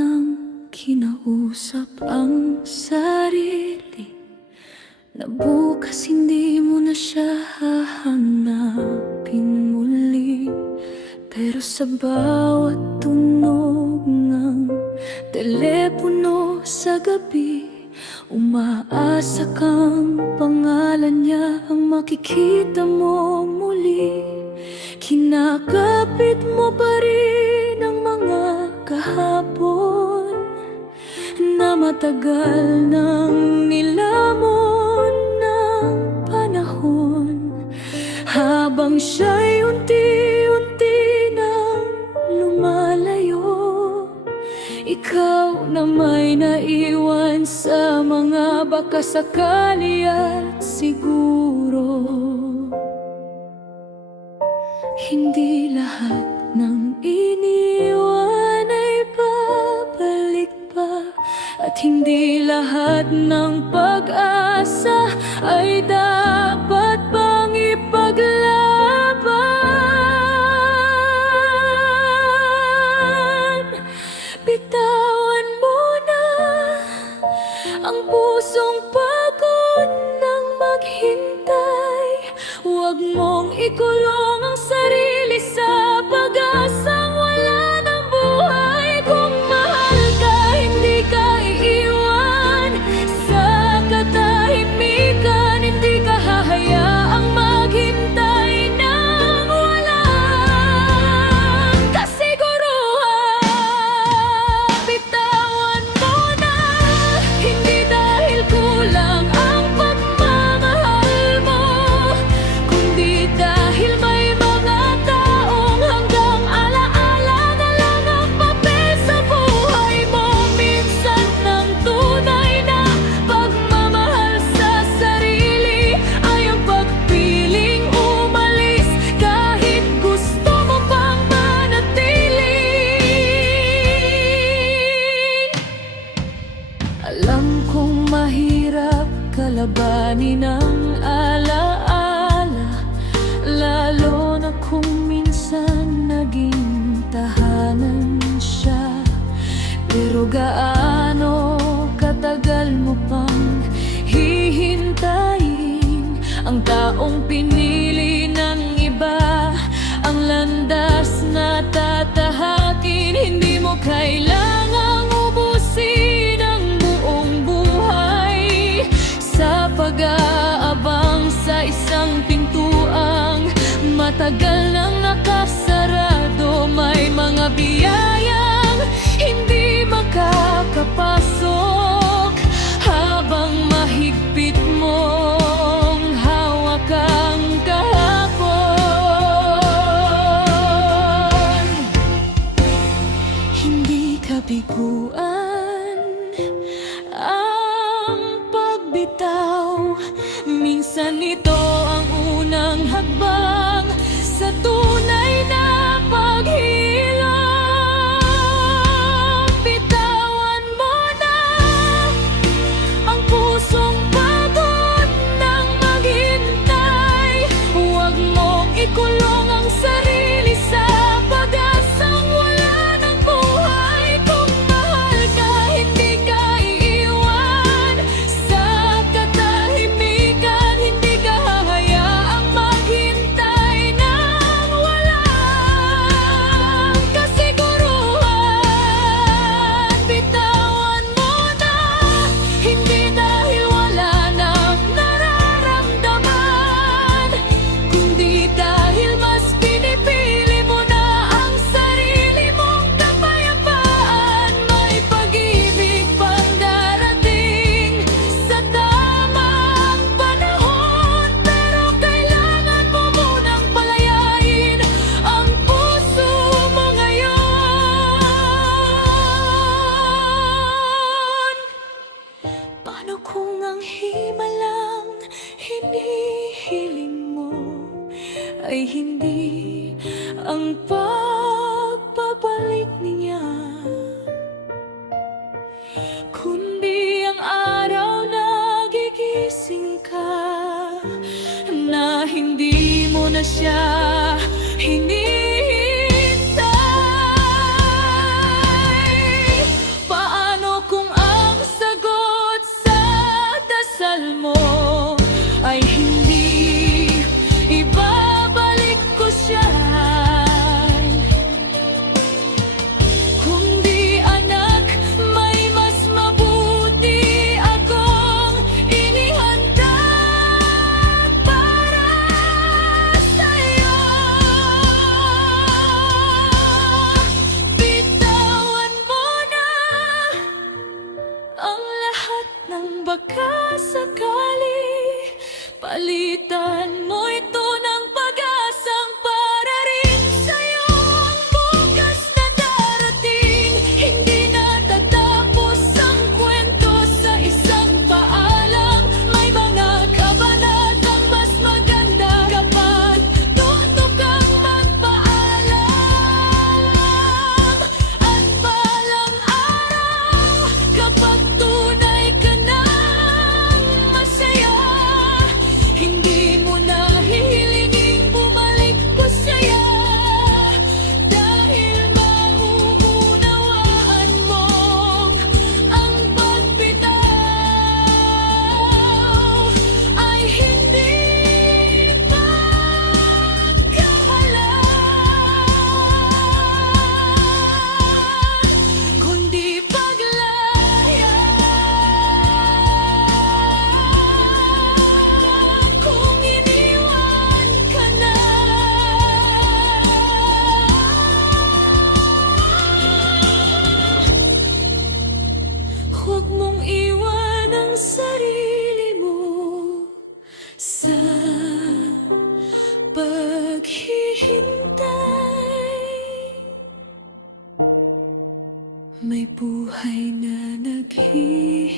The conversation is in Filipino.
nang kinausap ang sarili na bukas hindi mo na siya hahanapin muli. Pero sa bawat tunog ng telepono sa gabi, umaasa kang pangalan niya ang makikita mo muli. Kinakapit mo pa rin ang mga kahapon na matagal nang nilamon ng panahon. Habang siya'y unti-unti nang lumalayo, ikaw na may naiwan sa mga baka sakali at siguro. Hindi lahat ng iniwan ay babalik pa, at hindi lahat ng pag-asa ay dapat pang ipaglaban. Bitawan mo na ang pusong pagod ng maghintay. Huwag mong ikulong ang sarili sa pag-asang wala ng buhay. Kung mahal ka, hindi ka iiwan sa katahimikan. Hindi ka hahayaang maghintay ng walang kasiguruhan. Bitawan mo na, hindi dahil kulang ang pagmamahal mo, kundi dahil may mga taong hanggang alaala na lang ang papel sa buhay mo. Minsan ng tunay na pagmamahal sa sarili ay ang pagpiling umalis kahit gusto mo pang manatili. Alam kong mahirap kalabanin ang alaala, lalo na kung minsan naging tahanan siya. Pero gaano katagal mo pang hihintayin ang taong pinili ng iba, ang landas na tatahakin? Hindi mo kailangang ubusin ang buong buhay sa pag-aabang sa isang pintuang matagal nang nakasarado. May mga biyayang hindi makakapasok habang mahigpit mong hawak ang kahapon. Hindi kabiguan ang pagbitaw. Minsan ito ang unang hakbang sa tunay na paghilom. Bitawan mo na ang pusong pagod ng maghintay. Huwag mong ikulong ang sarili sa pag-asang wala ng buhay. Kung mahal ka, hindi ka iiwan sa katahimikan. Hindi ka hahayaang maghintay ng walang kasiguruhan. Bitawan mo na, hindi dahil wala nang nararamdaman, kundi dahil mas pinipili mo na ang sarili mong kapayapaan. May pag-ibig pang darating sa tamang panahon, pero kailangan mo munang palayain ang puso mo ngayon. Paano kung ang himalang hinihiling mo ay hindi ang pagbabalik niya, kundi ang araw na gigising ka na hindi mo na siya hinihintay? Palitan mo ito ng pag-asang para rin sa'yo ang bukas na darating. Hindi natatapos ang kwento sa isang paalam. May mga kabanatang mas maganda kapag tuto kang magpaalam. At balang araw, kapag tunay ka ng masaya, hindi mo na hihilingin bumalik ko sa'yo. Dahil mauunawaan mo ang pagbitaw ay hindi pagkahalan, kundi paglaya. Kung iniwan ka na, huwag mong iwan ang sarili mo sa paghihintay. May buhay na naghihintay.